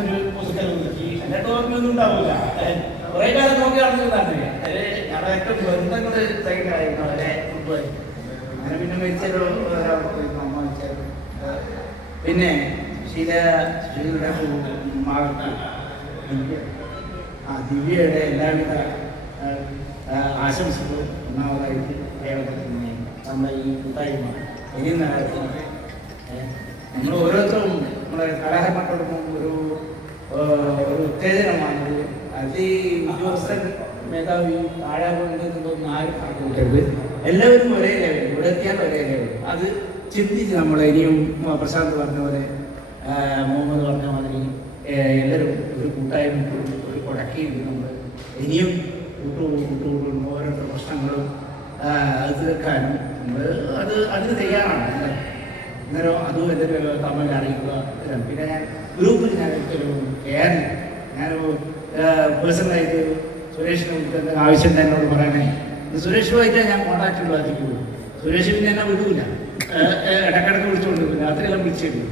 ഒരു പുസ്തകം എന്നിട്ട് ഓർമ്മയൊന്നും ഉണ്ടാവില്ല. കുറെ കാലം നോക്കി നടന്നിരുന്നാണ് ഞങ്ങളൊക്കെ ബന്ധങ്ങൾ ഭയങ്കരമായിരുന്നു. അവരെ അങ്ങനെ പിന്നെ മരിച്ചൊരു അമ്മ മരിച്ചായിരുന്നു. പിന്നെ ശീലയുടെ മകൾക്ക് ദിവ്യയുടെ എല്ലാവിധ ആശംസകളും ഒന്നാമതായിട്ട് കേരളത്തിൽ നമ്മുടെ ഈ കൂട്ടായ്മ ഇനി നടത്തുന്നത് നമ്മൾ ഓരോരുത്തരും നമ്മുടെ കലാകാരന്മാർക്കൊപ്പം ഒരു ഉത്തേജനമാണ്. അത് ഈ ഉദ്യോഗസ്ഥൻ മേധാവി താഴാകുന്നതൊന്നും ആരും കണക്കുകൂട്ടരുത്. എല്ലാവരും ഒരേ ലെവൽ, ഇവിടെ എത്തിയാൽ ഒരേ ലെവൽ. അത് ചിന്തിച്ച് നമ്മൾ ഇനിയും പ്രശാന്ത് പറഞ്ഞ പോലെ മുഹമ്മദ് പറഞ്ഞ മാതിരി എല്ലാവരും ഒരു കൂട്ടായ്മ ഒരു കൊടക്കിയിൽ നമ്മൾ ഇനിയും കൂട്ടുകൂടും ഓരോരോ പ്രശ്നങ്ങളും അത് തീർക്കാനും നമ്മൾ അതിന് തയ്യാറാണ്. അന്നേരം അതും എന്തൊരു തമ്മിൽ അറിയിക്കുക. പിന്നെ ഞാൻ ഗ്രൂപ്പിൽ ഞാൻ ഒരിക്കലും കയറി ഞാൻ പേഴ്സണലായിട്ട് സുരേഷിനെ എന്തെങ്കിലും ആവശ്യം എന്നോട് പറയണേ, സുരേഷുമായിട്ടേ ഞാൻ കോൺടാക്റ്റ് ഉള്ളതായിരിക്കുള്ളൂ. സുരേഷ് പിന്നെ എന്നെ വിടൂല, ഇടക്കിടക്ക് വിളിച്ചുകൊണ്ടിരിക്കും, രാത്രിയെല്ലാം വിളിച്ചിരുന്നു.